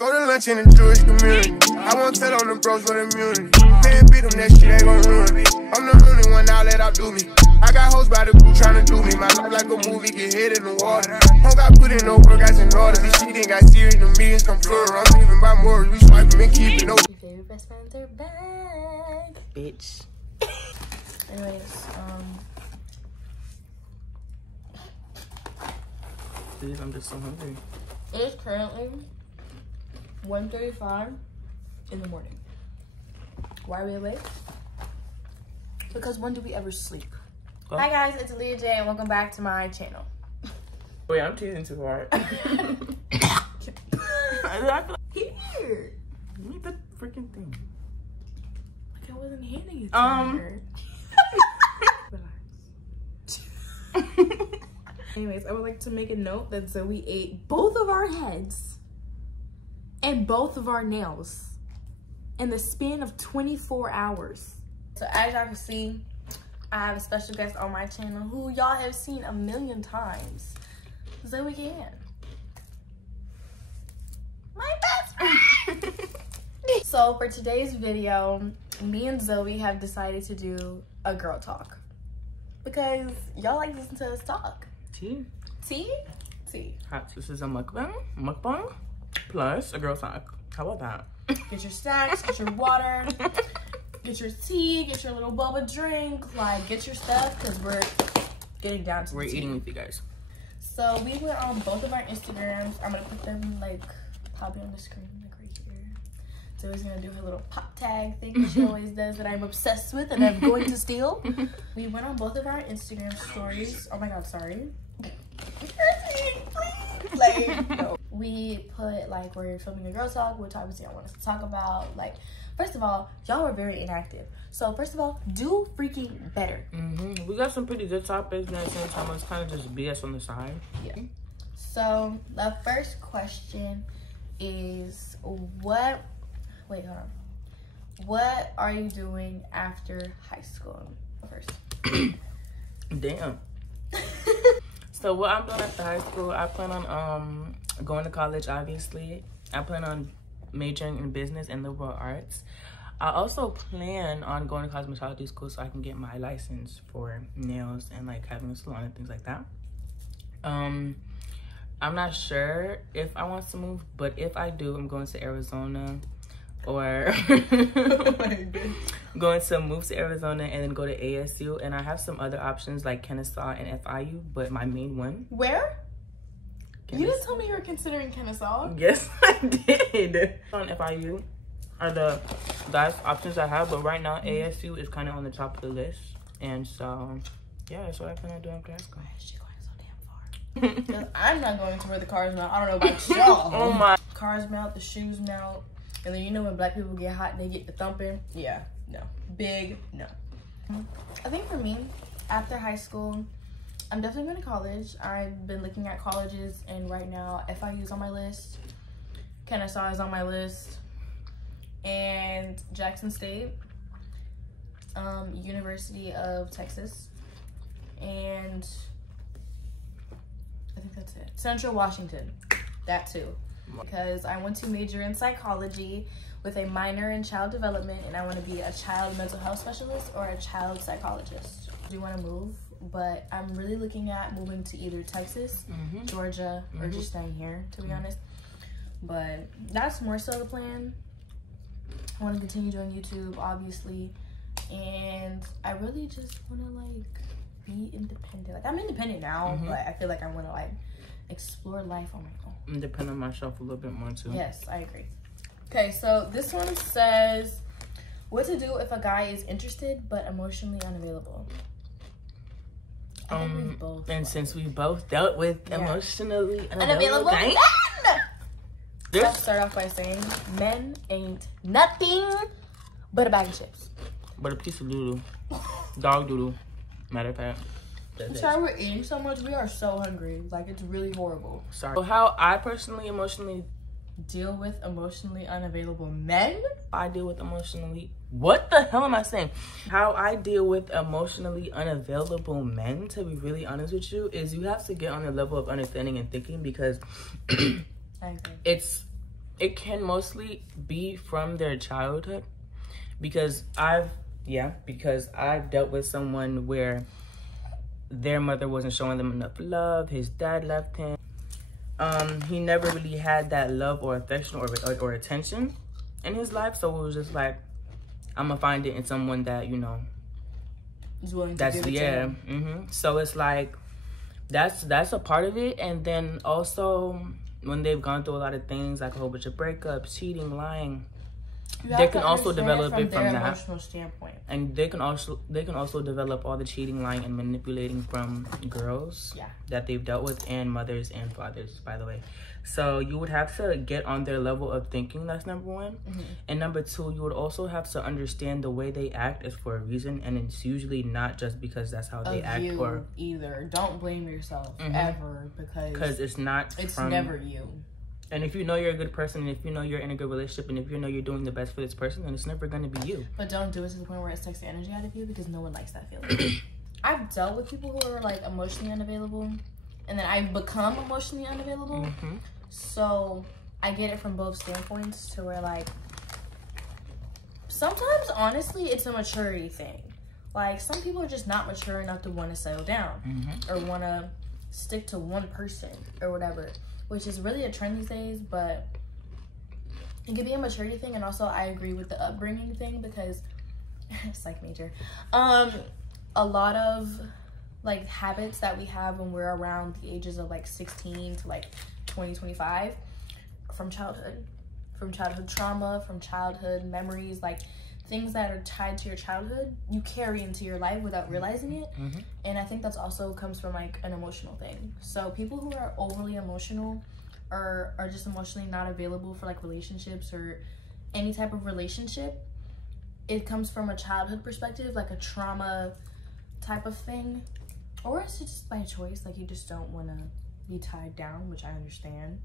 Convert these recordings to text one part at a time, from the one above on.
Go to lunch in the Jewish community. I won't tell on the bros for immunity. Can't beat them, that shit ain't gon' ruin me. I'm the only one now let outdo me. I got hoes by the crew tryna do me. My life like a movie, get hit in the water. Don't got put in no work, I in order. This shit ain't got serious, the meetings come plural. I'm leaving by more, we swiping and keeping no. Your favorite best friends are back. Bitch. Anyways, Dude, I'm just so hungry. it is currently 1:35 in the morning. Why are we awake? Because when do we ever sleep? Oh. Hi guys, it's Leah J and welcome back to my channel. Wait, I'm teasing too hard. Here! Give me the freaking thing. Like I wasn't handing it to her. Relax. Anyways, I would like to make a note that Zoe ate both of our heads and both of our nails in the span of 24 hours. So as y'all can see, I have a special guest on my channel who y'all have seen a million times. Zoe Gann. My best friend! So for today's video, me and Zoe have decided to do a girl talk. Because y'all like to listen to us talk. Tea? Tea? Tea. Hot. This is a mukbang plus a girl talk. How about that? Get your snacks, get your water, get your tea, get your little boba drink, like get your stuff because we're getting down to We're eating with you guys. So we went on both of our Instagrams. I'm gonna put them like probably on the screen, like right here. Zoe's gonna do her little pop tag thing that she always does that I'm obsessed with and I'm going to steal. We went on both of our Instagram stories. Oh my god, sorry. Like, no. We put like we're filming a girl talk, what topics y'all want us to talk about. Like, first of all, y'all were very inactive. So first of all, do freaking better. We got some pretty good topics, and at the same time, it's kind of just BS on the side. Yeah. So the first question is what are you doing after high school? First. Damn. So what I'm doing after high school, I plan on going to college, obviously. I plan on majoring in business and liberal arts. I also plan on going to cosmetology school so I can get my license for nails and like having a salon and things like that. I'm not sure if I want to move, but if I do, I'm going to Arizona or going to move to Arizona and then go to ASU. And I have some other options like Kennesaw and FIU, but my main one. Where? Kennesaw. You didn't tell me you were considering Kennesaw. Yes, I did. On FIU are the last options I have, but right now ASU is kind of on the top of the list. And so, yeah, that's what I plan on doing after high school. Why is she going so damn far? I'm not going to where the cars melt. I don't know about y'all. Oh my. Cars melt, the shoes melt. And then you know when black people get hot and they get the thumping? Yeah, no. Big no. I think for me, after high school, I'm definitely going to college. I've been looking at colleges and right now FIU is on my list. Kennesaw is on my list. And Jackson State. University of Texas. And I think that's it. Central Washington. That too. Because I want to major in psychology with a minor in child development, and I want to be a child mental health specialist or a child psychologist. I do want to move, but I'm really looking at moving to either Texas, Georgia, or just staying here, to be honest. But that's more so the plan. I want to continue doing YouTube, obviously, and I really just want to like be independent. Like I'm independent now, but I feel like I want to like explore life on my own. And depend on myself a little bit more too. Yes, I agree. Okay, so this one says, what to do if a guy is interested but emotionally unavailable? I think we both. And since we both dealt with emotionally unavailable men, let's start off by saying men ain't nothing but a bag of chips. But a piece of doodle. Dog doodle. Matter of fact. I'm sorry we're eating so much. We are so hungry. Like, it's really horrible. Sorry. So how I personally emotionally deal with emotionally unavailable men? I deal with emotionally... What the hell am I saying? How I deal with emotionally unavailable men, to be really honest with you, is you have to get on the level of understanding and thinking because I agree. It's it can mostly be from their childhood, because I've dealt with someone where their mother wasn't showing them enough love. His dad left him. He never really had that love or affection or attention in his life, so it was just like, I'm gonna find it in someone that, you know, is willing to that's give it to him. So it's like that's a part of it. And then also when they've gone through a lot of things, like a whole bunch of breakups, cheating, lying, they can also develop it from that emotional standpoint. And they can also develop all the cheating, lying, and manipulating from girls that they've dealt with, and mothers and fathers, by the way. So you would have to get on their level of thinking. That's number one. And number two, you would also have to understand the way they act is for a reason, and it's usually not just because that's how they act. Or either. Don't blame yourself ever, because it's never you. And if you know you're a good person, and if you know you're in a good relationship, and if you know you're doing the best for this person, then it's never going to be you. But don't do it to the point where it sucks the energy out of you, because no one likes that feeling. I've dealt with people who are like emotionally unavailable, and then I become emotionally unavailable. So I get it from both standpoints, to where like sometimes honestly it's a maturity thing. Like some people are just not mature enough to want to settle down or want to stick to one person or whatever, which is really a trend these days. But it could be a maturity thing. And also I agree with the upbringing thing, because psych major, a lot of like habits that we have when we're around the ages of like 16 to like 20, 25, from childhood trauma, from childhood memories, like things that are tied to your childhood, you carry into your life without realizing it. And I think that's also comes from like an emotional thing. So people who are overly emotional or are just emotionally not available for like relationships or any type of relationship, it comes from a childhood perspective, like a trauma type of thing, or it's just by choice, like you just don't want to be tied down, which I understand.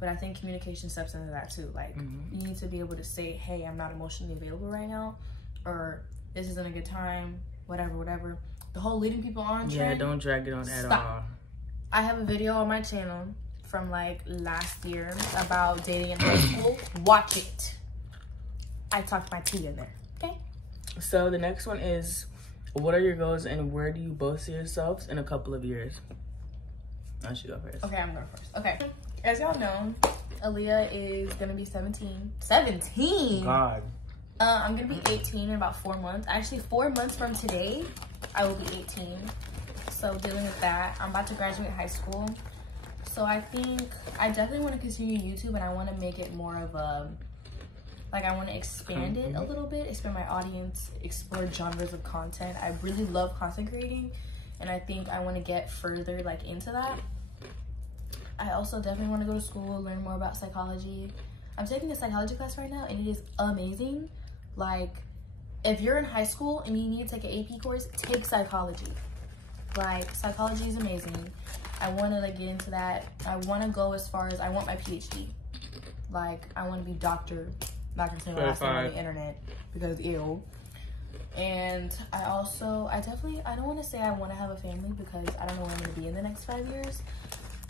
But I think communication steps into that too. Like you need to be able to say, hey, I'm not emotionally available right now, or this isn't a good time, whatever. The whole leading people on trend, don't drag it on at all. I have a video on my channel from like last year about dating in high school. Watch it. I talked my tea in there. Okay. So the next one is, what are your goals and where do you both see yourselves in a couple of years? I should go first. Okay, I'm going first. Okay. As y'all know, Aaliyah is gonna be 17. 17? God. I'm gonna be 18 in about 4 months. Actually, 4 months from today, I will be 18. So dealing with that, I'm about to graduate high school. So I think I definitely want to continue YouTube, and I want to make it more of a, like I want to expand it a little bit, expand my audience, explore genres of content. I really love content creating, and I think I want to get further like into that. I also definitely want to go to school, learn more about psychology. I'm taking a psychology class right now, and it is amazing. Like, if you're in high school and you need to take an AP course, take psychology. Like, psychology is amazing. I want to like get into that. I want to go as far as I want my PhD. Like, I want to be doctor. Not gonna say my last name on the internet because ew. And I don't want to say I want to have a family, because I don't know where I'm going to be in the next 5 years.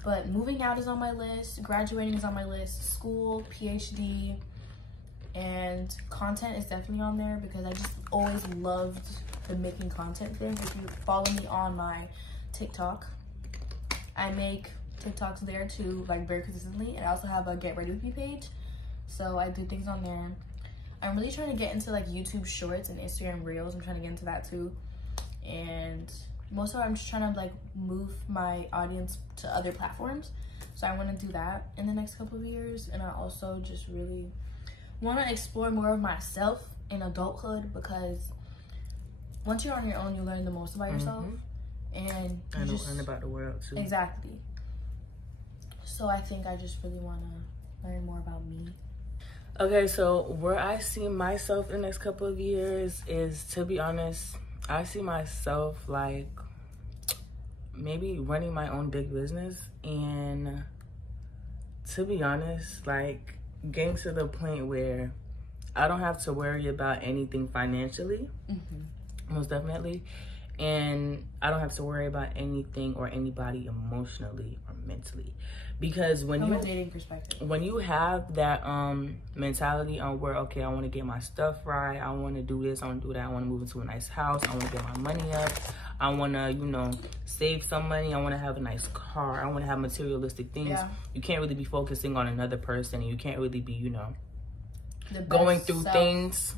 But moving out is on my list, graduating is on my list, school, PhD, and content is definitely on there, because I just always loved the making content thing. If you follow me on my TikTok, I make TikToks there too, like very consistently, and I also have a Get Ready With Me page, so I do things on there. I'm really trying to get into like YouTube Shorts and Instagram Reels. I'm trying to get into that too, and most of it, I'm just trying to like move my audience to other platforms. So I want to do that in the next couple of years. And I also just really want to explore more of myself in adulthood, because once you're on your own, you learn the most about yourself. And you just learn about the world too. Exactly. So I think I just really want to learn more about me. Okay, so where I see myself in the next couple of years is, to be honest, I see myself like maybe running my own big business, and to be honest, like getting to the point where I don't have to worry about anything financially, most definitely. and I don't have to worry about anything or anybody emotionally or mentally. Because when from a dating perspective, when you have that mentality on where, okay, I want to get my stuff right, I want to do this, I want to do that, I want to move into a nice house, I want to get my money up, I want to, you know, save some money, I want to have a nice car, I want to have materialistic things. Yeah. You can't really be focusing on another person, and you can't really be, you know, the going best through self. things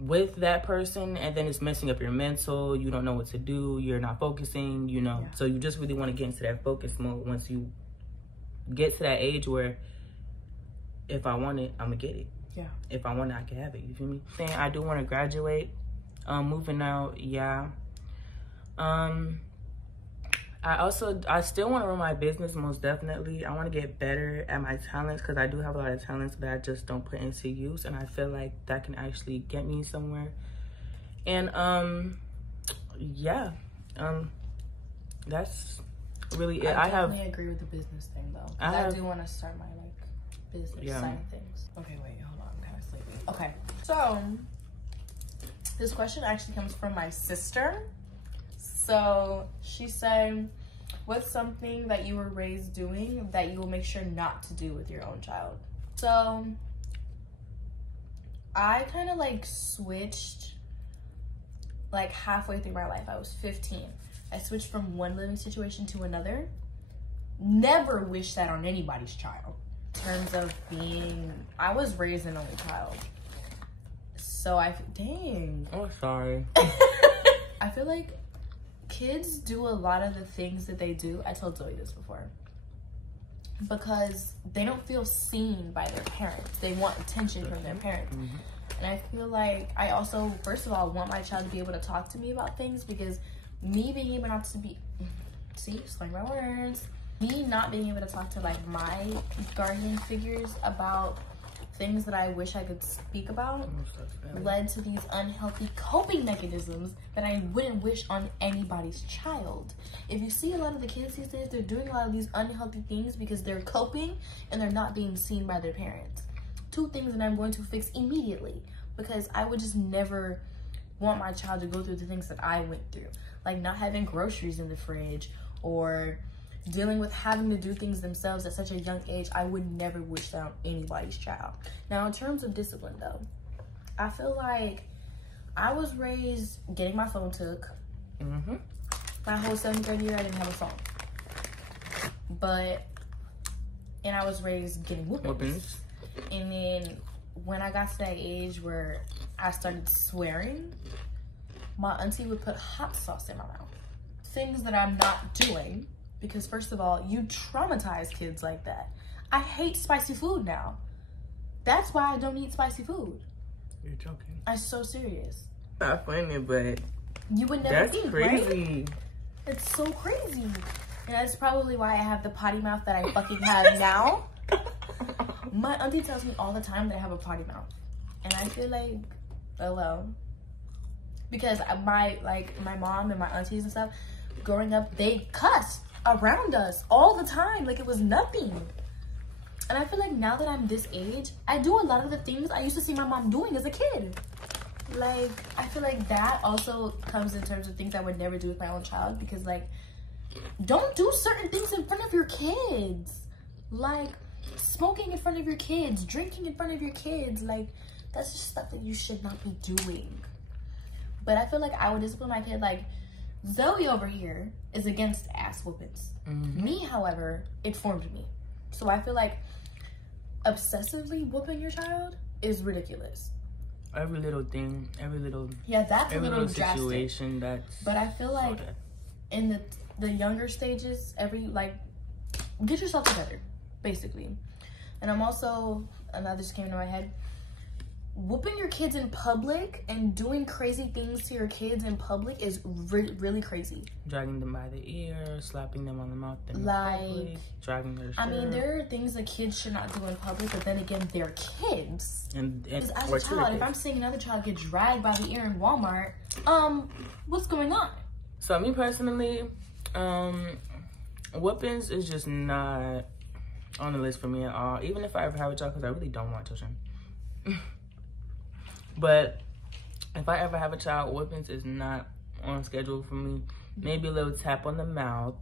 with that person, and then it's messing up your mental. You don't know what to do, you're not focusing, you know. Yeah. So you just really want to get into that focus mode once you get to that age where if I want it, I'm gonna get it. Yeah. If I want it, I can have it. You feel me? Saying I do want to graduate. Moving out, yeah. I still want to run my business, most definitely. I want to get better at my talents, because I do have a lot of talents that I just don't put into use, and I feel like that can actually get me somewhere. And yeah, that's really it. I definitely agree with the business thing though. I do want to start my like business side of things. Okay, wait, hold on, I'm kind of sleepy. Okay, so this question actually comes from my sister. So she said, what's something that you were raised doing that you will make sure not to do with your own child? So I kind of like switched like halfway through my life. I was 15. I switched from one living situation to another. Never wish that on anybody's child. In terms of being, I was raised an only child. So dang. Oh, sorry. I feel like kids do a lot of the things that they do. I told Zoe this before. Because they don't feel seen by their parents. They want attention from their parents. And I feel like I also, first of all, want my child to be able to talk to me about things, because me being able not to be, slurring my words, me not being able to talk to like my guardian figures about things that I wish I could speak about led to these unhealthy coping mechanisms that I wouldn't wish on anybody's child. If you see a lot of the kids these days, they're doing a lot of these unhealthy things because they're coping and they're not being seen by their parents. Two things that I'm going to fix immediately, because I would just never want my child to go through the things that I went through, like not having groceries in the fridge or dealing with having to do things themselves at such a young age. I would never wish that on anybody's child. Now, in terms of discipline though, I feel like I was raised getting my phone took. My whole 7th grade year, I didn't have a phone. And I was raised getting whoopings. And then when I got to that age where I started swearing, my auntie would put hot sauce in my mouth. Things that I'm not doing, because first of all, you traumatize kids like that. I hate spicy food now. That's why I don't eat spicy food. You're joking. I'm so serious. Not funny, but you would never that's think, crazy. Right? It's so crazy. And that's probably why I have the potty mouth that I fucking have now. My auntie tells me all the time that I have a potty mouth. And I feel like, oh well. Because my mom and my aunties and stuff, growing up, they cussed around us all the time like it was nothing. And I feel like now that I'm this age, I do a lot of the things I used to see my mom doing as a kid. Like, I feel like that also comes in terms of things I would never do with my own child, because like, don't do certain things in front of your kids. Like smoking in front of your kids, drinking in front of your kids, like that's just stuff that you should not be doing. But I feel like I would discipline my kid. Like Zoe over here is against ass whoopings. Me, however, it formed me. So I feel like obsessively whooping your child is ridiculous. Every little thing, every little that's a little situation drastic. that's. But I feel like in the younger stages, get yourself together, basically. And I'm also, another just came into my head, whooping your kids in public and doing crazy things to your kids in public is really crazy. Dragging them by the ear, slapping them on the mouth in public, dragging their shirt. I mean, there are things that kids should not do in public, but then again, they're kids. And as a child, if I'm seeing another child get dragged by the ear in Walmart, what's going on? So me personally, whoopings is just not on the list for me at all. Even if I ever have a child, because I really don't want children. But if I ever have a child, whoopings is not on schedule for me. Maybe a little tap on the mouth.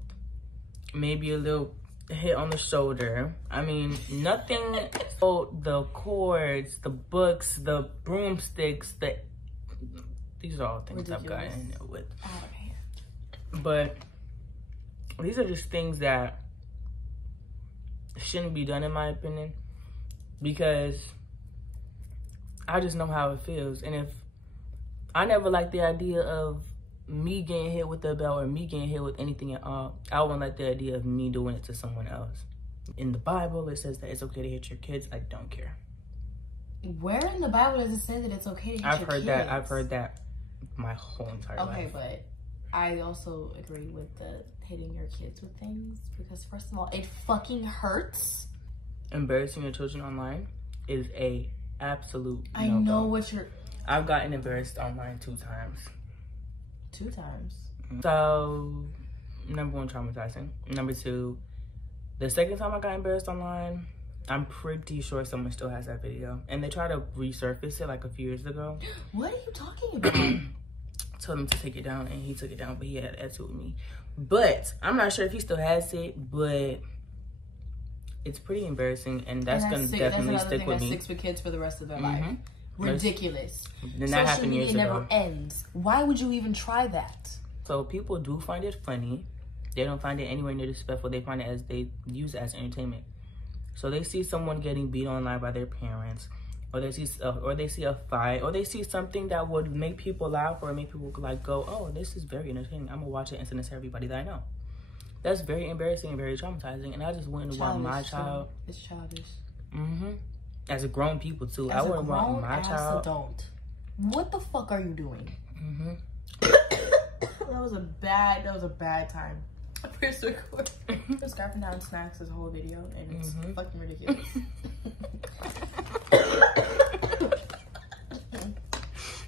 Maybe a little hit on the shoulder. I mean, nothing. So the cords, the books, the broomsticks, these are all things I've gotten with. Out of hand. But these are just things that shouldn't be done, in my opinion, because I just know how it feels. And if I never liked the idea of me getting hit with the belt or me getting hit with anything at all, I wouldn't like the idea of me doing it to someone else. In the Bible, it says that it's okay to hit your kids. I don't care. Where in the Bible does it say that it's okay to hit your kids? I've heard that my whole entire life. Okay, but I also agree with the hitting your kids with things, because first of all, it fucking hurts. Embarrassing your children online is a absolute no-go. I know what you're... I've gotten embarrassed online 2 times. 2 times? So, number 1, traumatizing. Number 2, the second time I got embarrassed online, I'm pretty sure someone still has that video. And they tried to resurface it like a few years ago. What are you talking about? Told him to take it down, and he took it down, but he had an attitude with me. But I'm not sure if he still has it, but it's pretty embarrassing, and that's gonna definitely stick with me. That sticks with kids for the rest of their life. Ridiculous. Then that happened years ago. Social media never ends. Why would you even try that? So people do find it funny. They don't find it anywhere near disrespectful. They find it as they use it as entertainment. So they see someone getting beat online by their parents, or they see a fight, or they see something that would make people laugh or make people like go, oh, this is very entertaining. I'm gonna watch it and send it to everybody that I know. That's very embarrassing and very traumatizing, and I just wouldn't want my child. It's childish. As a grown people too, I wouldn't want my child. Adult. What the fuck are you doing? That was a bad time. I pressed record. I was scarfing down snacks this whole video, and it's fucking ridiculous.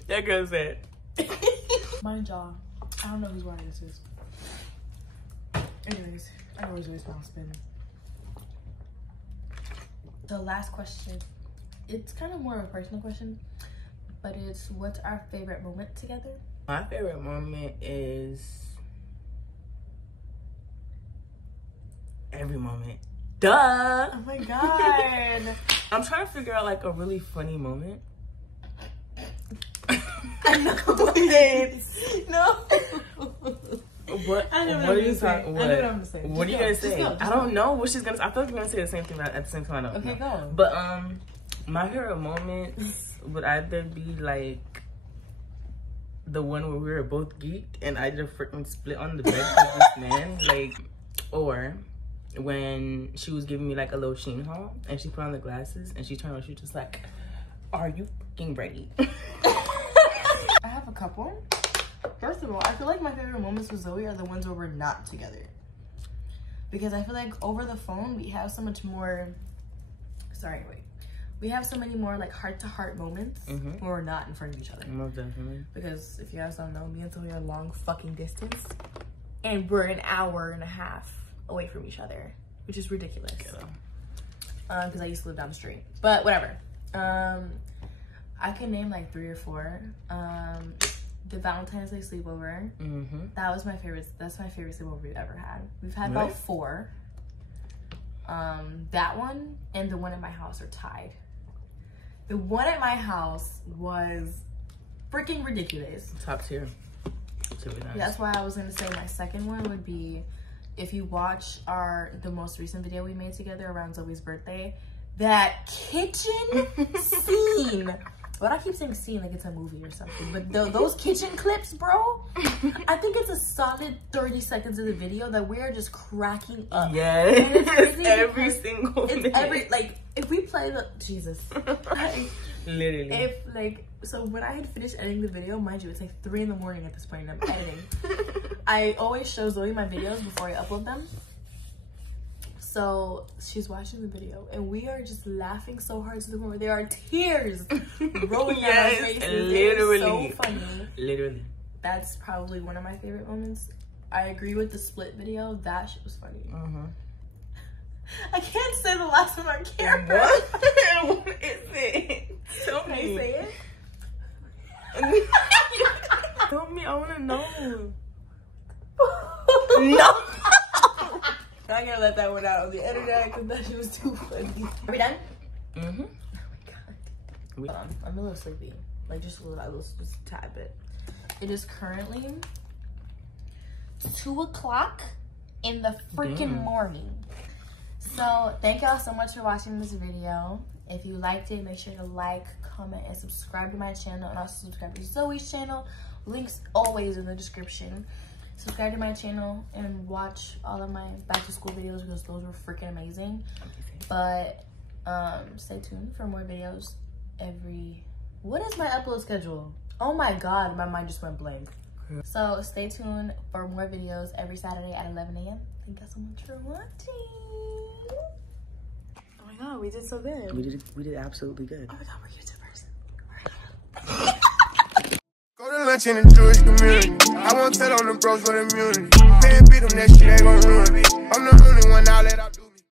That girl said. My jaw. I don't know whose water this is. Anyways, I always found spin. The last question. It's kind of more of a personal question, but it's, what's our favorite moment together? My favorite moment is every moment. Duh! Oh my god. I'm trying to figure out like a really funny moment. I know it. No. What are you talking? What are you gonna say? I don't know what she's gonna say. I thought you were gonna say the same thing at the same time. Okay, go. But my favorite moments would either be like the one where we were both geeked and I just freaking split on the bed with this man, like, or when she was giving me like a little Shein haul and she put on the glasses and she turned around, she was just like, "Are you fucking ready?" I have a couple. First of all, I feel like my favorite moments with Zoe are the ones where we're not together. Because I feel like over the phone, we have so much more... We have so many more like heart-to-heart moments when we're not in front of each other. Most definitely. Because if you guys don't know, me and Zoe are long fucking distance. And we're an hour and a half away from each other. Which is ridiculous. Because I used to live down the street. But whatever. I can name like 3 or 4. The Valentine's Day sleepover. That was my favorite. That's my favorite sleepover we've ever had. We've had about 4. That one and the one at my house are tied. The one at my house was freaking ridiculous. Top tier. Nice. That's why I was gonna say my second one would be, if you watch the most recent video we made together around Zoe's birthday, that kitchen scene. But I keep saying scene like it's a movie or something. But those kitchen clips, bro, I think it's a solid 30 seconds of the video that we're just cracking up. Yes, every single minute. Like, if we play the... Jesus. Literally. So when I had finished editing the video, mind you, it's like 3 in the morning at this point and I'm editing. I always show Zoe my videos before I upload them. So she's watching the video and we are just laughing so hard to the point where there are tears rolling down our faces. Literally. It's so funny. Literally. That's probably one of my favorite moments. I agree with the split video. That shit was funny. I can't say the last one on camera. What is it? Tell me. Can I say it? Tell me, I wanna know. No. I'm gonna let that one out on the internet because that shit was too funny. Are we done? Mm-hmm. Oh my god. I'm a little sleepy. Like just just a tad bit. It is currently 2 o'clock in the freaking morning. So thank y'all so much for watching this video. If you liked it, make sure to like, comment, and subscribe to my channel, and also subscribe to Zoe's channel. Links always in the description. Subscribe to my channel and watch all of my back to school videos because those were freaking amazing. But stay tuned for more videos every... What is my upload schedule? Oh my god, my mind just went blank. So stay tuned for more videos every Saturday at 11 a.m. Thank you so much for watching. Oh my god, we did so good. We did absolutely good. Oh my god, we're YouTubers. Go to lunch in the Jewish community. I won't tell on the bros for the immunity. Man, beat them, that shit ain't gon' ruin me. I'm the only one now that I